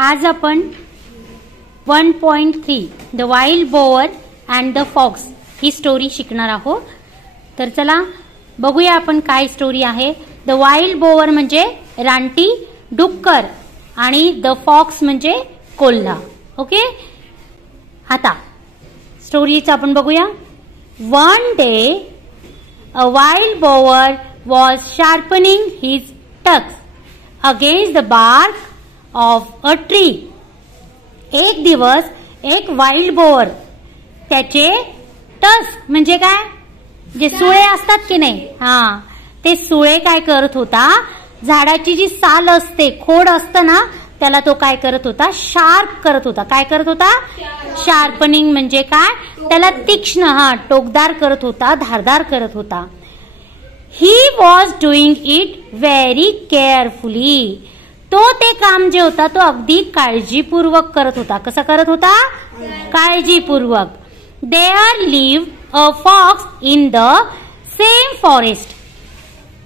आज आपण 1.3 the wild boar and the fox ही स्टोरी शिकणार आहोत. तर चला बघूया आपण काय स्टोरी आहे. द वाइल्ड बोअर म्हणजे रानटी डुक्कर आणि द फॉक्स म्हणजे कोल्हा. ओके, आता स्टोरीचं आपण बघूया. One day a wild boar was sharpening his tusks against the bark of a tree. एक दिवस एक वाइल्ड बोअर त्याचे टस्क म्हणजे काय, जे सुळे असतात की नाही, ते सुळे काय करत होता, झाडाची जी साल असते, खोड असतं ना, त्याला तो काय करत होता, शार्प करत होता. काय करत होता, शार्पनिंग म्हणजे काय, त्याला तीक्ष्ण टोकदार करत होता, धारदार करत होता. He was doing it very carefully. तो ते काम जे होता तो अगदी काळजीपूर्वक करत होता. कसा करत होता, काळजीपूर्वक. There lived a fox in the same forest.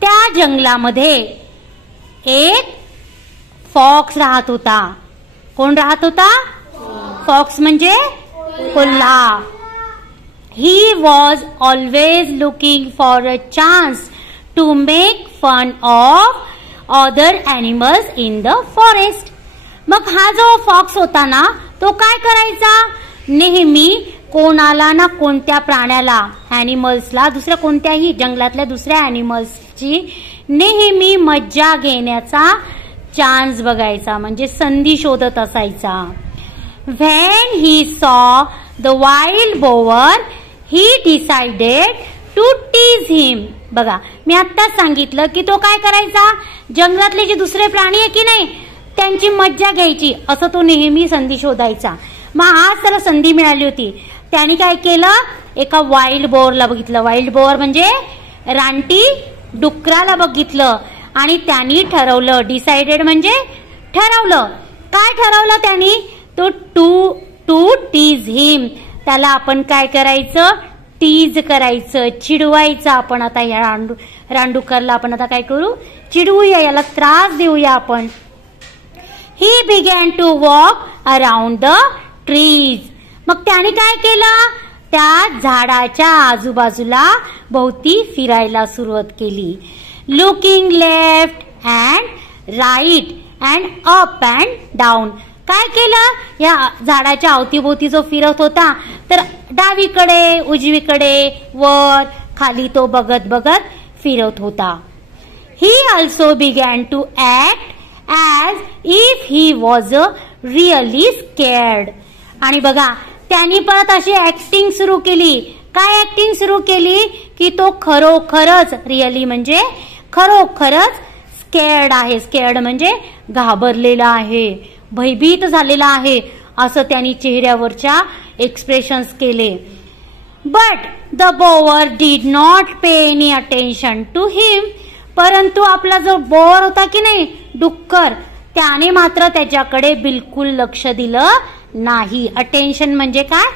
त्या जंगलामध्ये एक फॉक्स राहत होता. कोण राहत होता, फॉक्स म्हणजे कोल्हा. He was always looking for a chance to make fun of other animals in the forest. मग हा जो फॉक्स होता ना, तो काय करायचा, नेहमी कोणाला ना कोणत्या प्राण्याला, ॲनिमल्सला, दुसऱ्या कोणत्याही जंगलातल्या दुसऱ्या ॲनिमल्सची नेहमी मज्जा घेण्याचा चान्स बघायचा, म्हणजे संधी शोधत असायचा. When he saw the wild boar he decided to tease him. बघा, मी आत्ताच सांगितलं की तो काय करायचा, जंगलातले जे दुसरे प्राणी आहे की नाही त्यांची मज्जा घ्यायची, असं तो नेहमी संधी शोधायचा. मग आज त्याला संधी मिळाली होती. त्याने काय केलं, एका वाइल्ड बोअरला बघितलं. वाइल्ड बोअर म्हणजे रानटी डुकराला बघितलं आणि त्यांनी ठरवलं, डिसाइडेड म्हणजे ठरवलं. काय ठरवलं त्यांनी, तो टू टीज हिम. त्याला आपण काय करायचं, टीज करायचं, चिडवायचं. आपण आता या रानडुकरला आपण आता काय करू, चिडवूया, याला त्रास देऊया आपण. He began to walk around the trees. मग त्याने काय केलं, त्या झाडाच्या आजूबाजूला भोवती फिरायला सुरुवात केली. Looking left and right and up and down. काय केलं, या झाडाच्या अवतीभोवती जो फिरत होता, तर डावीकडे, उजवीकडे, वर खाली तो बघत बघत फिरत होता. He also began to act as if he was really scared. आणि बघा, त्यांनी परत अशी ऍक्टिंग सुरू केली. काय ऍक्टिंग सुरू केली, की तो खरोखरच, रिअली म्हणजे खरोखरच स्केर्ड आहे. स्केर्ड म्हणजे घाबरलेला आहे, भयभीत झालेला आहे, असं त्यांनी चेहऱ्यावरच्या एक्सप्रेशन्स केले. But the boar did not pay any attention to him. परंतु आपला जो बोअर होता की नाही, डुक्कर, त्याने मात्र त्याच्याकडे बिलकुल लक्ष दिलं नाही. अटेन्शन म्हणजे काय,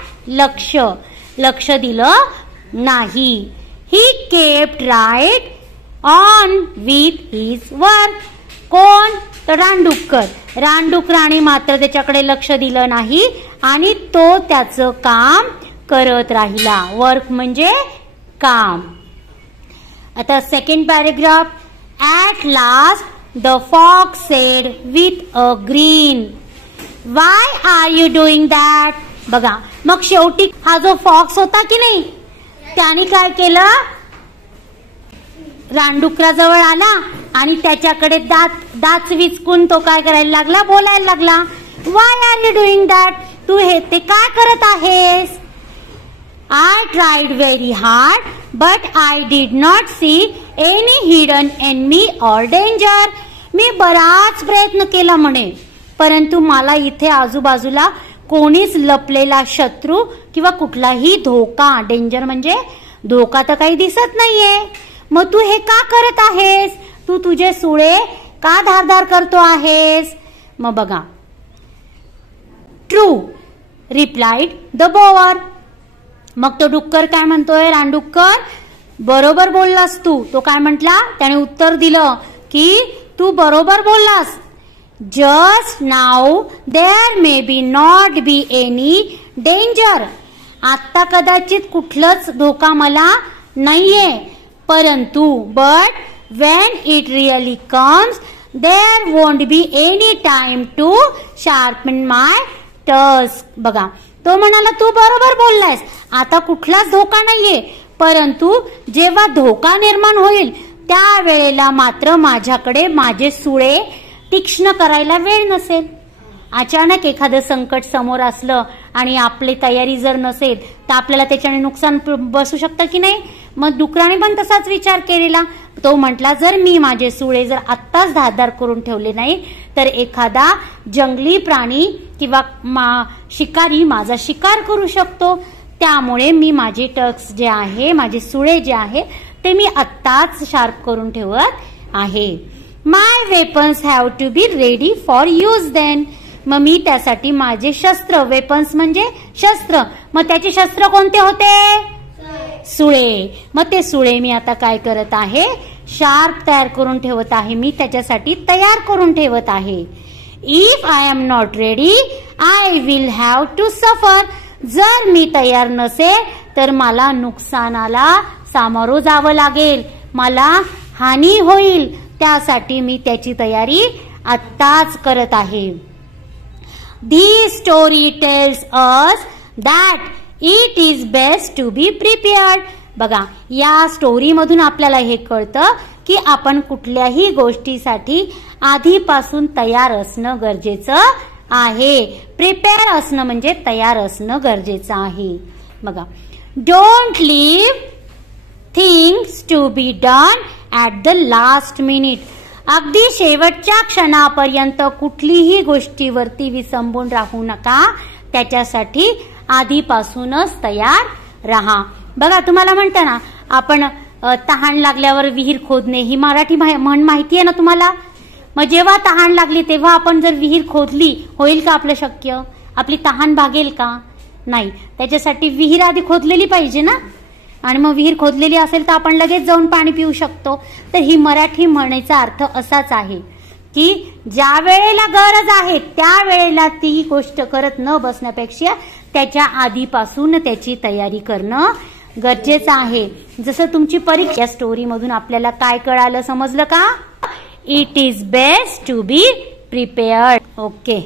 लक्ष दिलं नाही. He kept right on with his work. कोण, तर रानडुक्कर. रानडुकराने मात्र त्याच्याकडे लक्ष दिलं नाही आणि तो त्याचं काम करत राहिला. वर्क म्हणजे काम. आता second paragraph. At last the fox said with a grin, why are you doing that. बघा, मग शेवटी हा जो फॉक्स होता की नाही, त्याने काय केलं, रानडुकराजवळ आला आणि त्याच्याकडे दात विचकून तो काय करायला लागला, बोलायला लागला. Why are you doing that, तू हे ते काय करत आहेस. I tried very hard but I did not see any hidden enemy or danger. मी बराच प्रयत्न केला म्हणे, परंतु मला इथे आजूबाजूला कोणीच लपलेला शत्रू किंवा कुठलाही धोका, डेंजर म्हणजे धोका, तर काही दिसत नाहीये. मग तू हे का करत आहेस, तू तुझे सुळे का धारदार करतो आहेस. मग बघा, ट्रू रिप्लाइड द बोअर. मग तो डुक्कर काय म्हणतोय, रानडुक्कर, बरोबर बोललास तू. तो काय म्हटला, त्याने उत्तर दिलं की तू बरोबर बोललास. Just now there may be not be any danger. आता कदाचित कुठलंच धोका मला नाहीये, परंतु but when it really comes there won't be any time to sharpen my tusk. बघा, तो म्हणाला तू बरोबर बोललायस, आता कुठलाच धोका नाहीये, परंतु जेव्हा धोका निर्माण होईल त्या वेळेला मात्र माझ्याकडे माझे सुळे तीक्ष्ण करायला वेळ नसेल. अचानक एखादं संकट समोर असलं आणि आपली तयारी जर नसेल तर आपल्याला त्याच्याने नुकसान बसू शकतं की नाही. मग डुकराने पण तसाच विचार केलेला. तो म्हटला जर मी माझे सुळे जर आत्ताच धारदार करून ठेवले नाही तर एखादा जंगली प्राणी किंवा शिकारी माझा शिकार करू शकतो. त्यामुळे मी माझे टक्स जे आहे, माझे सुळे जे आहे ते मी आत्ताच शार्प करून ठेवत आहे. My weapons have to be ready for use then. मग मी त्यासाठी माझे शस्त्र, वेपन्स म्हणजे शस्त्र, मग त्याचे शस्त्र कोणते होते? सुळे. मग ते सुळे मी आता काय करत आहे? शार्प तयार करून ठेवत आहे, मी त्याच्यासाठी तयार करून ठेवत आहे. If I am not ready I will have to suffer. जर मी तयार नसेल तर मला नुकसानाला सामोरं जावं लागेल, मला हानी होईल. त्यासाठी मी त्याची तयारी आत्ताच करत आहे. This story tells us that it is best to be prepared. बघा, या स्टोरी मधून आपल्याला हे कळतं की आपण कुठल्याही गोष्टीसाठी आधीपासून तयार असणं गरजेचं आहे. प्रिपेअर असणं म्हणजे तयार असणं गरजेचं आहे. बघा, don't leave things to be done at the last minute. अगदी शेवटच्या क्षणापर्यंत कुठलीही गोष्टीवरती विसंबून राहू नका, त्याच्यासाठी आधीपासूनच तयार राहा. बघा, तुम्हाला म्हणता ना आपण तहान लागल्यावर विहीर खोदणे, ही मराठी म्हण माहिती आहे ना तुम्हाला. मग जेव्हा तहान लागली तेव्हा आपण जर विहीर खोदली, होईल का आपलं शक्य? आपली तहान भागेल का? नाही. त्याच्यासाठी विहीर आधी खोदलेली पाहिजे ना, आणि मग विहीर खोदलेली असेल तर आपण लगेच जाऊन पाणी पिऊ शकतो. तर ही मराठी म्हणण्याचा अर्थ असाच आहे की ज्या वेळेला गरज आहे त्या वेळेला ती गोष्ट करत न बसण्यापेक्षा त्याच्या आधीपासून त्याची तयारी करणं गरजेचं आहे. जसं तुमची परीक्षा, स्टोरी मधून आपल्याला काय कळालं समजलं का? It is best to be prepared. Okay.